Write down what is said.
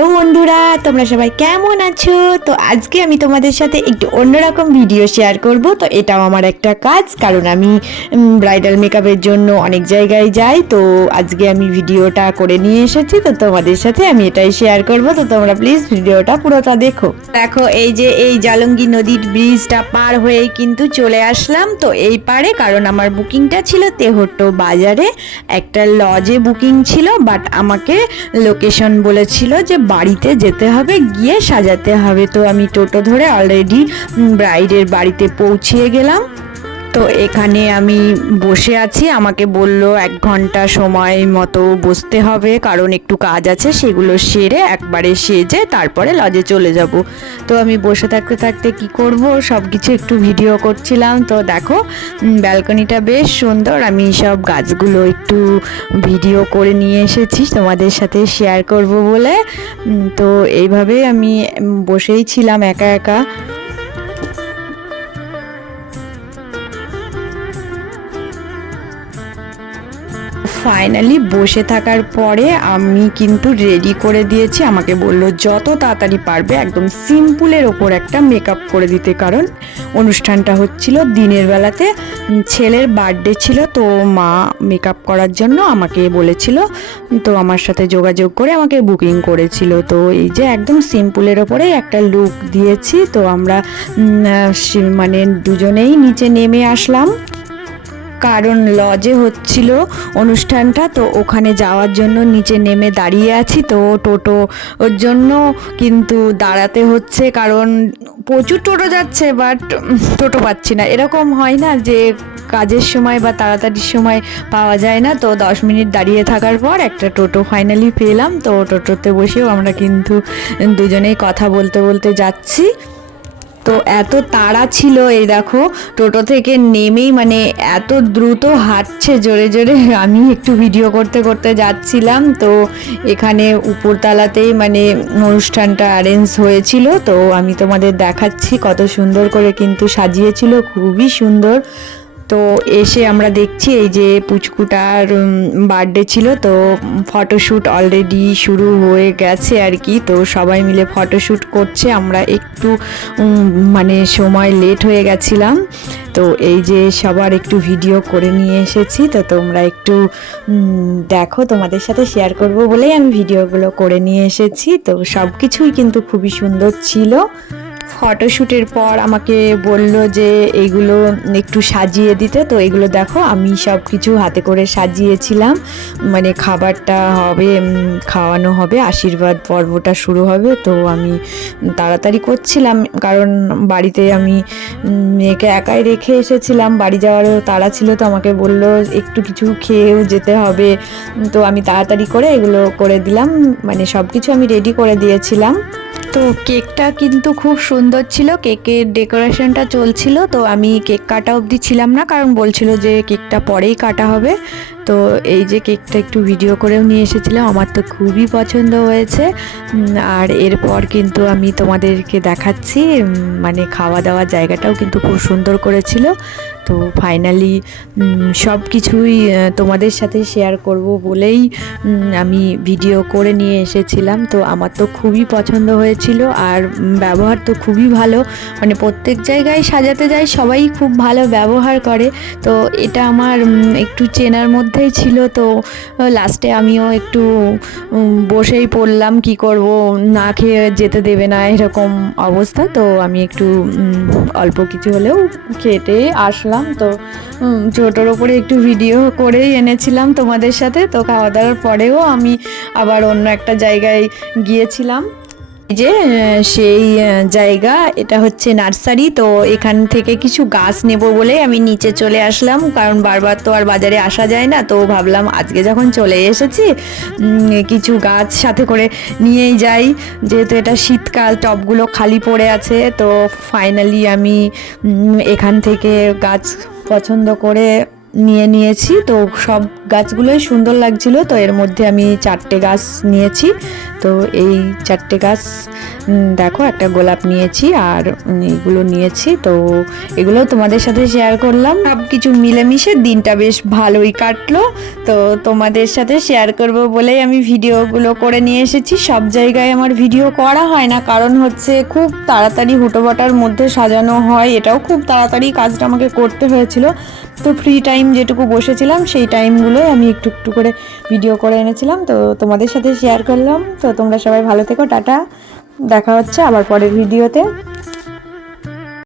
তো বন্ধুরা, তোমরা সবাই কেমন আছো? তো আজকে আমি তোমাদের সাথে একটু অন্যরকম ভিডিও শেয়ার করব। তো এটাও আমার একটা কাজ, কারণ আমি ব্রাইডাল মেকআপের জন্য অনেক জায়গায় যাই। তো আজকে আমি ভিডিওটা করে নিয়ে এসেছি, তো তোমাদের সাথে আমি এটাই শেয়ার করব। তো তোমরা প্লিজ ভিডিওটা পুরোটা দেখো। দেখো, এই যে এই জালঙ্গি নদীর ব্রিজটা পার হয়েই কিন্তু চলে আসলাম তো এই পারে, কারণ আমার বুকিংটা ছিল তেহট্ট বাজারে, একটা লজে বুকিং ছিল। বাট আমাকে লোকেশন বলেছিল যে বাড়িতে যেতে হবে, গিয়ে সাজাতে হবে। তো আমি টোটো ধরে অলরেডি ব্রাইডের বাড়িতে পৌঁছিয়ে গেলাম। তো এখানে আমি বসে আছি, আমাকে বলল 1 ঘন্টা সময় মতো বসতে হবে, কারণ একটু কাজ আছে, সেগুলো সেরে একবারে সেজে তারপরে লজে চলে যাব। তো আমি বসে থাকতে থাকতে কি করব, সব কিছু একটু ভিডিও করছিলাম। তো দেখো, ব্যালকনিটা বেশ সুন্দর, আমি সব গাছগুলো একটু ভিডিও করে নিয়ে এসেছি তোমাদের সাথে শেয়ার করব বলে। তো এইভাবে আমি বসেই ছিলাম একা একা। ফাইনালি বসে থাকার পরে আমি কিন্তু রেডি করে দিয়েছি। আমাকে বলল যত তাড়াতাড়ি পারবে একদম সিম্পলের ওপর একটা মেকআপ করে দিতে, কারণ অনুষ্ঠানটা হচ্ছিল দিনের বেলাতে, ছেলের বার্থডে ছিল। তো মা মেকআপ করার জন্য আমাকে বলেছিল, তো আমার সাথে যোগাযোগ করে আমাকে বুকিং করেছিল। তো এই যে একদম সিম্পলের ওপরে একটা লুক দিয়েছি। তো আমরা মানে দুজনেই নিচে নেমে আসলাম, কারণ লজে হচ্ছিল অনুষ্ঠানটা। তো ওখানে যাওয়ার জন্য নিচে নেমে দাঁড়িয়ে আছি। তো টোটো ওর জন্য কিন্তু দাঁড়াতে হচ্ছে, কারণ প্রচুর টোটো যাচ্ছে, বাট টোটো পাচ্ছি না। এরকম হয় না যে কাজের সময় বা তাড়াতাড়ির সময় পাওয়া যায় না। তো 10 মিনিট দাঁড়িয়ে থাকার পর একটা টোটো ফাইনালি পেলাম। তো টোটোতে বসেও আমরা কিন্তু দুজনেই কথা বলতে বলতে যাচ্ছি। তো এত তাড়া ছিল, এই দেখো টোটো থেকে নেমেই মানে এত দ্রুত হাঁটছে জোরে জোরে, আমি একটু ভিডিও করতে করতে যাচ্ছিলাম। তো এখানে উপরতলাতেই মানে অনুষ্ঠানটা অ্যারেঞ্জ হয়েছিল। তো আমি তোমাদের দেখাচ্ছি কত সুন্দর করে কিন্তু সাজিয়েছিল, খুবই সুন্দর। তো এসে আমরা দেখছি এই যে পুচকুটার বার্থডে ছিল, তো ফটোশ্যুট অলরেডি শুরু হয়ে গেছে আর কি। তো সবাই মিলে ফটোশ্যুট করছে, আমরা একটু মানে সময় লেট হয়ে গেছিলাম। তো এই যে সবার একটু ভিডিও করে নিয়ে এসেছি। তো তোমরা একটু দেখো, তোমাদের সাথে শেয়ার করব বলেই আমি ভিডিওগুলো করে নিয়ে এসেছি। তো সব কিছুই কিন্তু খুবই সুন্দর ছিল। ফটোশ্যুটের পর আমাকে বলল যে এইগুলো একটু সাজিয়ে দিতে। তো এগুলো দেখো, আমি সব কিছু হাতে করে সাজিয়েছিলাম। মানে খাবারটা হবে, খাওয়ানো হবে, আশীর্বাদ পর্বটা শুরু হবে। তো আমি তাড়াতাড়ি করছিলাম, কারণ বাড়িতে আমি মেয়েকে একাই রেখে এসেছিলাম, বাড়ি যাওয়ারও তাড়া ছিল। তো আমাকে বলল একটু কিছু খেয়েও যেতে হবে। তো আমি তাড়াতাড়ি করে এগুলো করে দিলাম, মানে সব কিছু আমি রেডি করে দিয়েছিলাম। তো কেকটা কিন্তু খুব সুন্দর ছিল, কেকের ডেকোরেশনটা চলছিল। তো আমি কেক কাটা অবধি ছিলাম না, কারণ বলছিল যে কেকটা পরেই কাটা হবে। তো এই যে কেকটা একটু ভিডিও করেও নিয়ে এসেছিলাম, আমার তো খুবই পছন্দ হয়েছে। আর এরপর কিন্তু আমি তোমাদেরকে দেখাচ্ছি, মানে খাওয়া দাওয়ার জায়গাটাও কিন্তু খুব সুন্দর করেছিল। তো ফাইনালি সব কিছুই তোমাদের সাথে শেয়ার করব বলেই আমি ভিডিও করে নিয়ে এসেছিলাম। তো আমার তো খুবই পছন্দ হয়েছিল, আর ব্যবহার তো খুবই ভালো, মানে প্রত্যেক জায়গায় সাজাতে যাই সবাই খুব ভালো ব্যবহার করে। তো এটা আমার একটু চেনার মধ্যেই ছিল। তো লাস্টে আমিও একটু বসেই পড়লাম, কি করব, না খেয়ে যেতে দেবে না এরকম অবস্থা। তো আমি একটু অল্প কিছু হলেও খেটে আসলাম। তো ছোটোর ওপরে একটু ভিডিও করেই এনেছিলাম তোমাদের সাথে। তো খাওয়া দাওয়ার পরেও আমি আবার অন্য একটা জায়গায় গিয়েছিলাম, যে সেই জায়গা, এটা হচ্ছে নার্সারি। তো এখান থেকে কিছু গাছ নেব বলে আমি নিচে চলে আসলাম, কারণ বারবার তো আর বাজারে আসা যায় না। তো ভাবলাম আজকে যখন চলে এসেছি কিছু গাছ সাথে করে নিয়েই যাই, যেহেতু এটা শীতকাল, টবগুলো খালি পড়ে আছে। তো ফাইনালি আমি এখান থেকে গাছ পছন্দ করে নিয়ে নিয়েছি। তো সব গাছগুলোই সুন্দর লাগছিল, তো এর মধ্যে আমি 4টে গাছ নিয়েছি। তো এই 4টে গাছ দেখো, একটা গোলাপ নিয়েছি আর এইগুলো নিয়েছি। তো এগুলো তোমাদের সাথে শেয়ার করলাম। সব কিছু মিলেমিশে দিনটা বেশ ভালোই কাটলো। তো তোমাদের সাথে শেয়ার করব বলেই আমি ভিডিওগুলো করে নিয়ে এসেছি। সব জায়গায় আমার ভিডিও করা হয় না, কারণ হচ্ছে খুব তাড়াতাড়ি হুটোপাটার মধ্যে সাজানো হয়, এটাও খুব তাড়াতাড়ি কাজটা আমাকে করতে হয়েছিল। তো ফ্রি টাইম যেটুকু বসেছিলাম সেই টাইমগুলোই আমি একটু একটু করে ভিডিও করে এনেছিলাম, তো তোমাদের সাথে শেয়ার করলাম। তো তোমরা সবাই ভালো থেকো, টাটা, দেখা হচ্ছে আবার পরের ভিডিওতে।